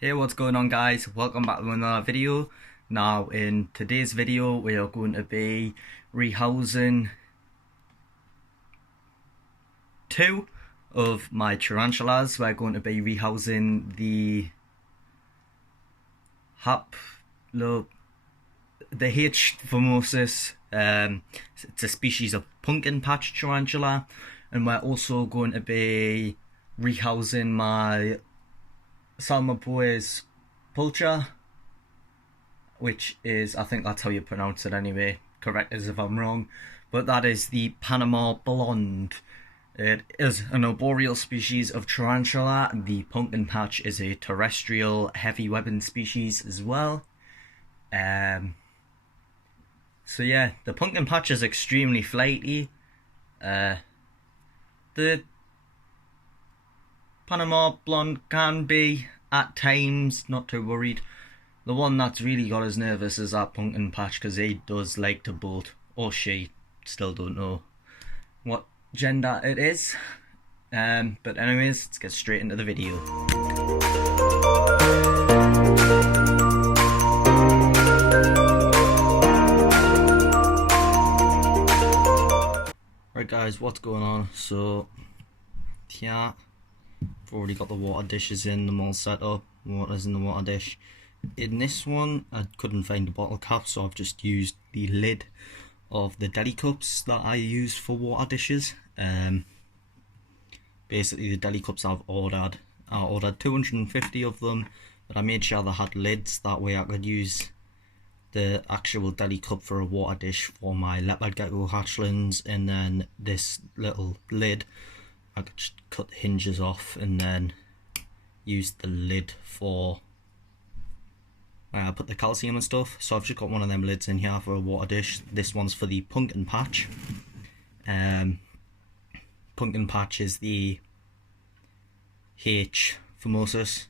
Hey, what's going on guys? Welcome back to another video. Now in today's video we are going to be rehousing two of my tarantulas. We're going to be rehousing the H. Formosus. It's a species of pumpkin patch tarantula, and we're also going to be rehousing my Pulcher, which is, I think that's how you pronounce it anyway, correct us if I'm wrong, but that is the Panama Blonde. It is an arboreal species of tarantula. The pumpkin patch is a terrestrial heavy weapon species as well. So yeah, the pumpkin patch is extremely flighty. The Panama Blonde can be at times, not too worried. The one that's really got us nervous is that pumpkin patch, because he does like to bolt, or she, still don't know what gender it is. But anyways, let's get straight into the video. Right guys, what's going on? So yeah, I've already got the water dishes in, them all set up, water's in the water dish. In this one I couldn't find the bottle cap, so I've just used the lid of the deli cups that I use for water dishes. Basically the deli cups I ordered 250 of them, but I made sure they had lids, that way I could use the actual deli cup for a water dish for my leopard gecko hatchlings, and then this little lid I could just cut the hinges off and then use the lid for put the calcium and stuff. So I've just got one of them lids in here for a water dish. This one's for the pumpkin patch. Pumpkin patch is the H. Formosus.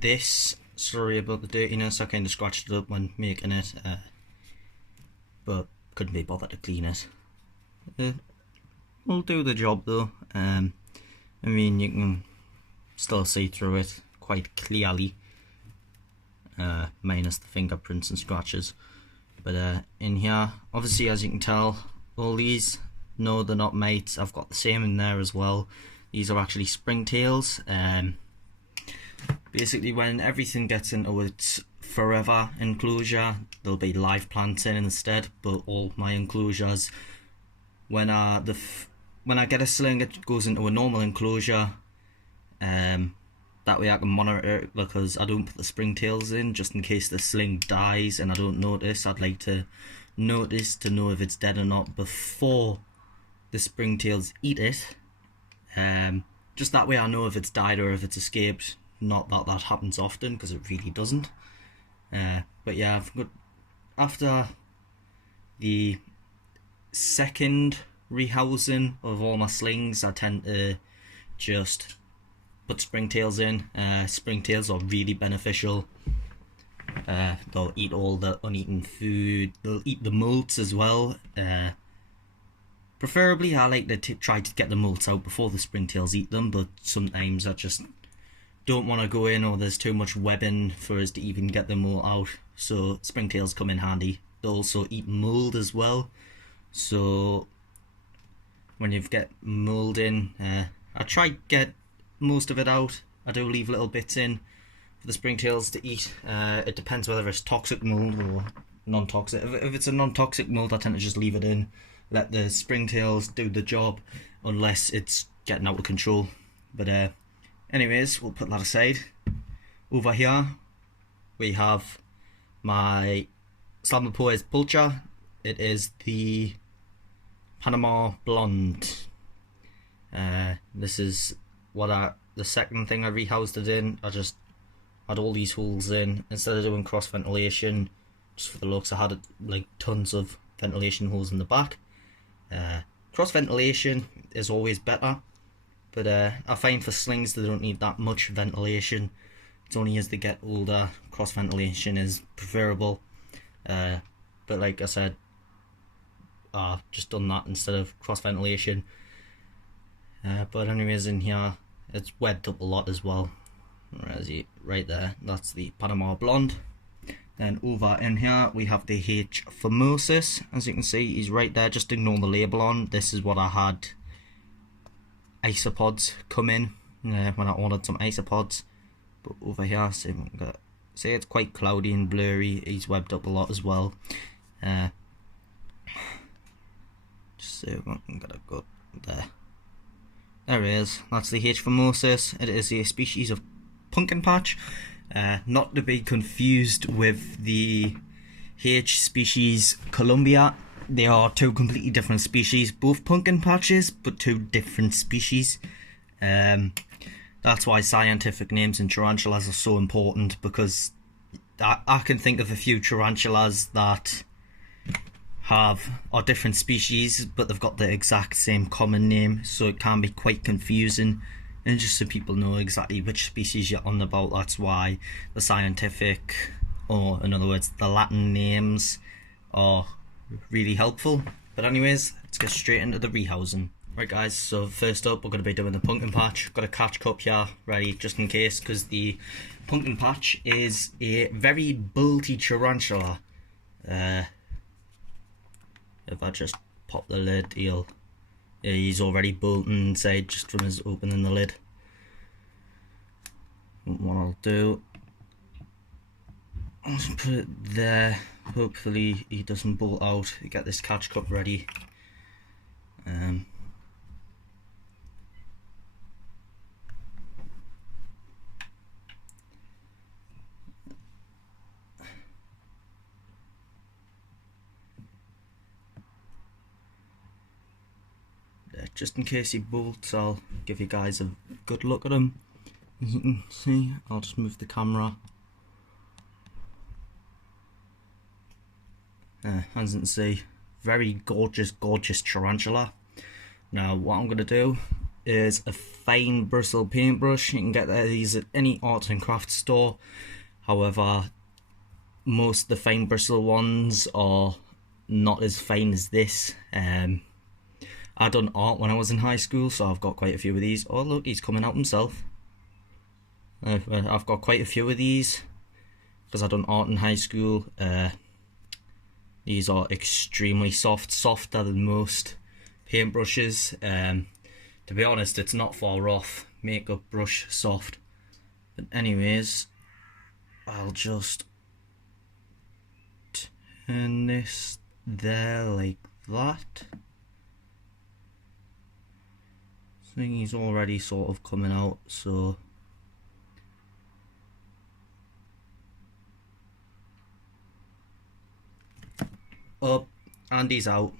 This, sorry about the dirtiness, I kind of scratched it up when making it, but couldn't be bothered to clean it. Will do the job though. I mean, you can still see through it quite clearly, minus the fingerprints and scratches. But in here, obviously, as you can tell, all these, no, they're not mates. I've got the same in there as well. These are actually springtails. Basically, when everything gets into its forever enclosure, there'll be live plants in instead. But all my enclosures, when I get a sling, it goes into a normal enclosure. That way I can monitor it, because I don't put the springtails in just in case the sling dies and I don't notice. I'd like to notice to know if it's dead or not before the springtails eat it. Just that way I know if it's died or if it's escaped. Not that that happens often, because it really doesn't. But yeah, after the second rehousing of all my slings, I tend to just put springtails in. Springtails are really beneficial. They'll eat all the uneaten food, they'll eat the molts as well. Preferably I like to try to get the molts out before the springtails eat them, but sometimes I just don't want to go in, or there's too much webbing for us to even get them all out, so springtails come in handy. They also eat mold as well, so when you get mold in, I try to get most of it out. I do leave little bits in for the springtails to eat. It depends whether it's toxic mold or non-toxic. If it's a non-toxic mold, I tend to just leave it in, let the springtails do the job, unless it's getting out of control. But anyways, we'll put that aside. Over here we have my Pulcher. It is the Panama Blonde. This is the second thing I rehoused it in. I just had all these holes in. Instead of doing cross ventilation just for the looks, I had like tons of ventilation holes in the back. Cross ventilation is always better, but I find for slings they don't need that much ventilation. It's only as they get older, cross ventilation is preferable. But like I said, I've just done that instead of cross ventilation. But anyways, in here it's webbed up a lot as well. Where is he? Right there. That's the Panama Blonde. Then over in here we have the H Formosus. As you can see, he's right there. Just ignore the label on. This is what I had isopods come in when I ordered some isopods. But over here, see if I can get, see, it's quite cloudy and blurry. He's webbed up a lot as well. Just see if I can get a good there. There he is. That's the H Formosus. It is a species of pumpkin patch. Not to be confused with the H species Columbia. They are two completely different species, both pumpkin patches, but two different species. That's why scientific names in tarantulas are so important, because I can think of a few tarantulas that are different species, but they've got the exact same common name, so it can be quite confusing. And just so people know exactly which species you're on about, that's why the scientific, or in other words, the Latin names are really helpful. But anyways, let's get straight into the rehousing. Right guys, so first up we're going to be doing the pumpkin patch. Got a catch cup here ready just in case, because the pumpkin patch is a very bulky tarantula. If I just pop the lid, he's already bolting inside just from his opening the lid. What I'll do, I'll just put it there. Hopefully he doesn't bolt out. Get this catch cup ready. Just in case he bolts, I'll give you guys a good look at him. As you can see, I'll just move the camera. As you can see, very gorgeous tarantula. Now what I'm going to do is a fine bristle paintbrush. You can get these at any arts and crafts store. However, most of the fine bristle ones are not as fine as this. I done art when I was in high school, so I've got quite a few of these. Oh look, he's coming out himself. I've got quite a few of these because I done art in high school. These are extremely soft, softer than most paintbrushes. To be honest, it's not far off makeup brush soft. But anyways, I'll just turn this there like that. I think he's already sort of coming out, so up and he's out.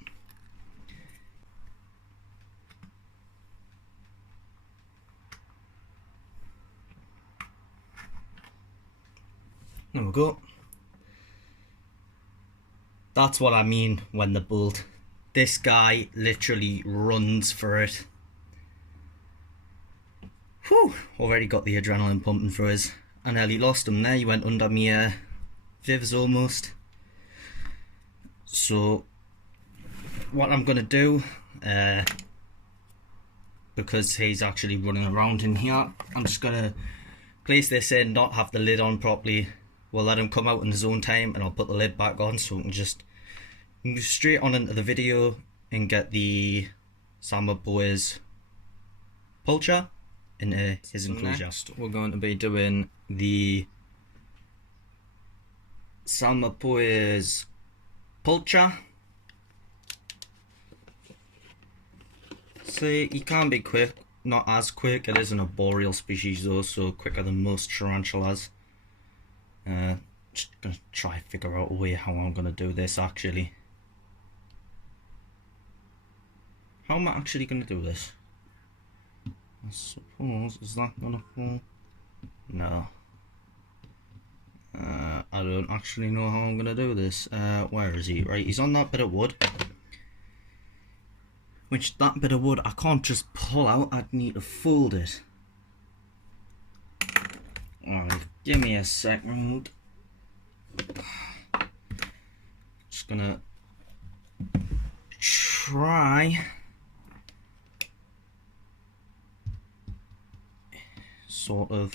There we go. That's what I mean when the bolt. This guy literally runs for it. Whew, already got the adrenaline pumping for us. I nearly lost him there, he went under me vivs almost. So what I'm going to do, because he's actually running around in here, I'm just going to place this in, not have the lid on properly. We'll let him come out in his own time and I'll put the lid back on so we can just move straight on into the video and get the Samba Boys Pulcher into his enclosure. Next, we're going to be doing the Samba Boys Pulcher. See, he can be quick, not as quick. It is an arboreal species though, so quicker than most tarantulas. Just gonna try figure out a way how I'm gonna do this actually. How am I actually gonna do this? I suppose, is that gonna fall? No. I don't actually know how I'm gonna do this. Where is he? Right, he's on that bit of wood. Which, that bit of wood I can't just pull out, I'd need to fold it. Alright, give me a second. Just gonna try sort of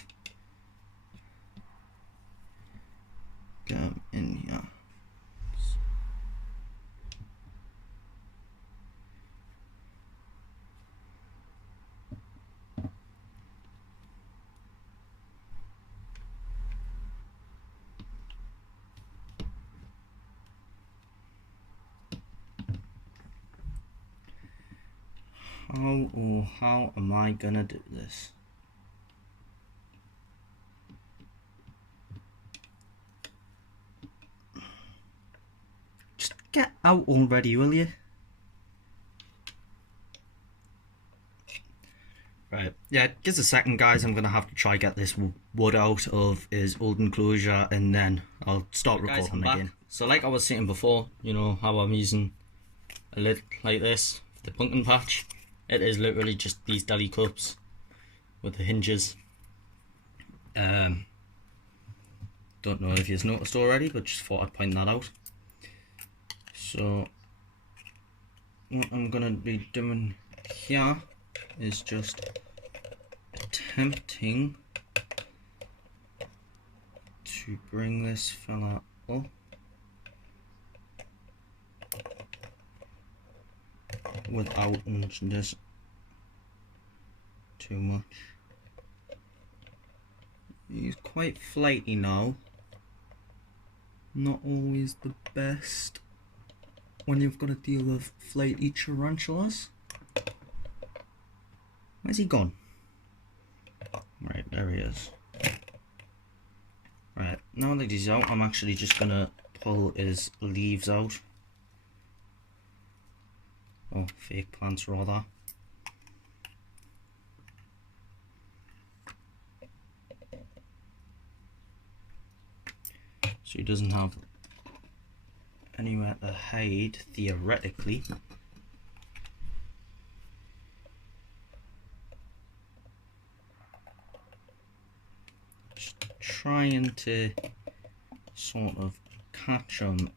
How am I gonna do this? Just get out already, will you? Right, yeah, just a second, guys. I'm gonna have to try get this wood out of his old enclosure, and then I'll start recording again. So, like I was saying before, you know how I'm using a lid like this for the pumpkin patch. It is literally just these deli cups with the hinges. Don't know if you've noticed already, but just thought I'd point that out. So, what I'm gonna be doing here is just attempting to bring this fella up without this too much. He's quite flighty now. Not always the best when you've got to deal with flighty tarantulas. Where's he gone? Right, there he is. Right, now that he's out, I'm actually just gonna pull his leaves out. Oh, fake plants rather. So he doesn't have anywhere to hide, theoretically. Just trying to sort of catch him.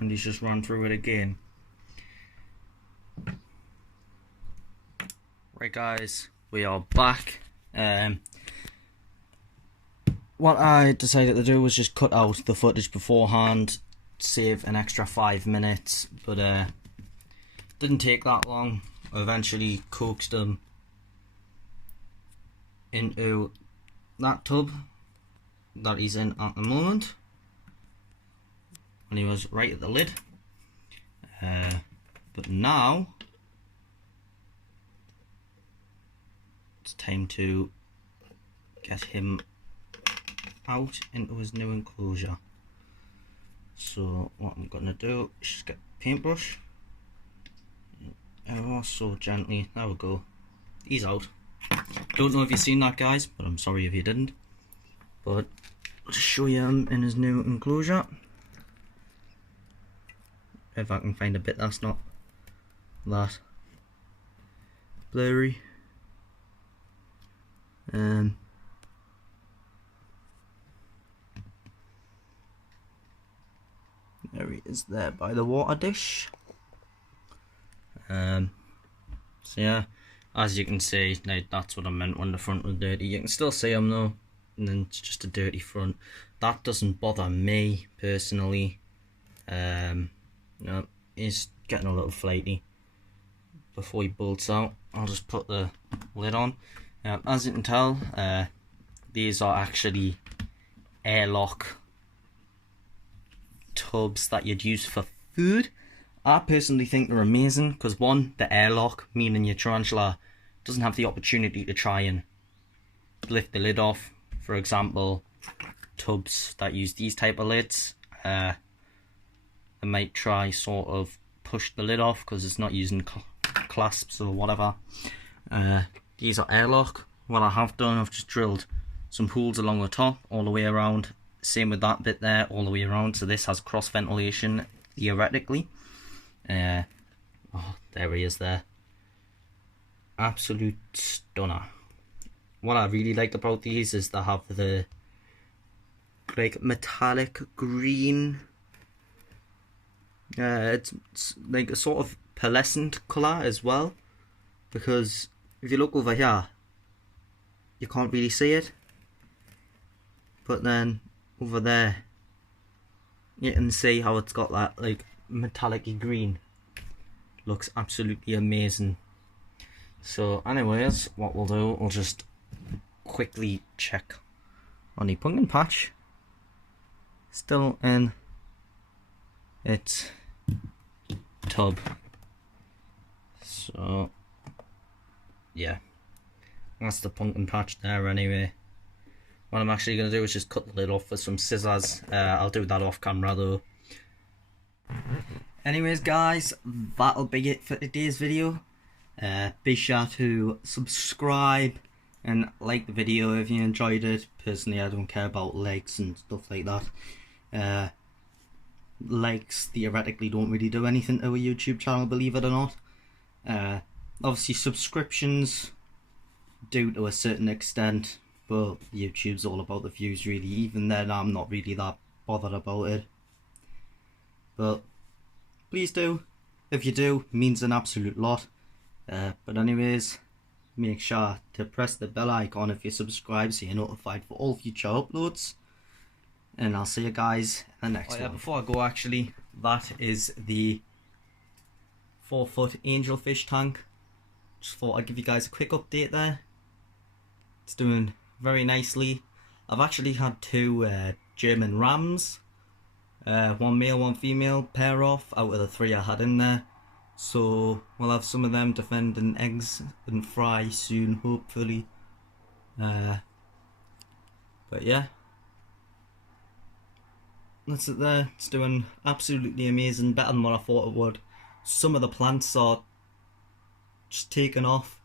And he's just run through it again. Right, guys, we are back. What I decided to do was just cut out the footage beforehand, save an extra 5 minutes, but didn't take that long. I eventually coaxed him into that tub that he's in at the moment. And he was right at the lid, but now it's time to get him out into his new enclosure. So what I'm gonna do is just get a paintbrush, ever so gently. There we go. He's out. Don't know if you've seen that, guys, but I'm sorry if you didn't. But I'll just show you him in his new enclosure. If I can find a bit that's not that blurry. There he is there by the water dish. So yeah, as you can see, now that's what I meant when the front was dirty. You can still see him though, and then it's just a dirty front. That doesn't bother me personally. No, he's getting a little flighty. Before he bolts out, I'll just put the lid on. As you can tell, these are actually airlock tubs that you'd use for food. I personally think they're amazing because one, the airlock, meaning your tarantula doesn't have the opportunity to try and lift the lid off. For example, tubs that use these type of lids, they might try sort of push the lid off because it's not using clasps or whatever. These are airlock. What I have done, I've just drilled some holes along the top all the way around. Same with that bit there, all the way around. So this has cross ventilation theoretically. Oh, there he is there. Absolute stunner. What I really liked about these is they have the like metallic green. It's like a sort of pearlescent colour as well, because if you look over here you can't really see it, but then over there you can see how it's got that like metallic-y green. Looks absolutely amazing. So anyways, what we'll do, we'll just quickly check on the pumpkin patch. Still in its tub. So yeah, that's the pumpkin patch there anyway. What I'm actually going to do is just cut the lid off with some scissors. I'll do that off camera though. Anyways guys, that'll be it for today's video. Be sure to subscribe and like the video if you enjoyed it. Personally, I don't care about likes and stuff like that. Likes theoretically don't really do anything to a YouTube channel, believe it or not. Obviously subscriptions do to a certain extent, but YouTube's all about the views really. Even then I'm not really that bothered about it. But please do. If you do, it means an absolute lot. But anyways, make sure to press the bell icon if you subscribe so you're notified for all future uploads. And I'll see you guys in the next one. Before I go, actually, that is the 4-foot angelfish tank. Just thought I'd give you guys a quick update there. It's doing very nicely. I've actually had two German rams. One male, one female, pair off out of the 3 I had in there. So we'll have some of them defending eggs and fry soon, hopefully. But yeah, that's it there. It's doing absolutely amazing, better than what I thought it would. Some of the plants are just taken off.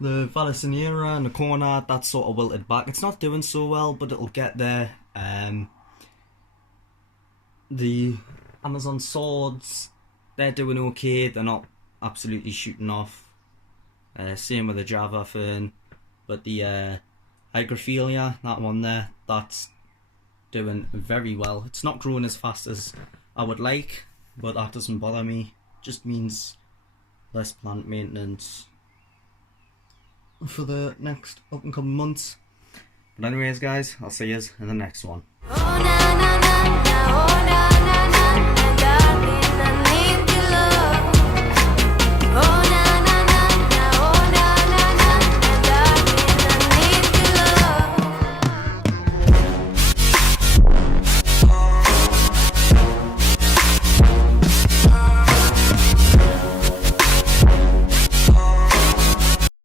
The Vallisneira and the corner, that's sort of wilted back. It's not doing so well, but it'll get there. The Amazon swords, they're doing okay. They're not absolutely shooting off. Same with the Java fern, but the Hygrophila, that one there, that's doing very well. It's not growing as fast as I would like, but that doesn't bother me. Just means less plant maintenance for the next up and coming months. But anyways guys, I'll see you in the next one.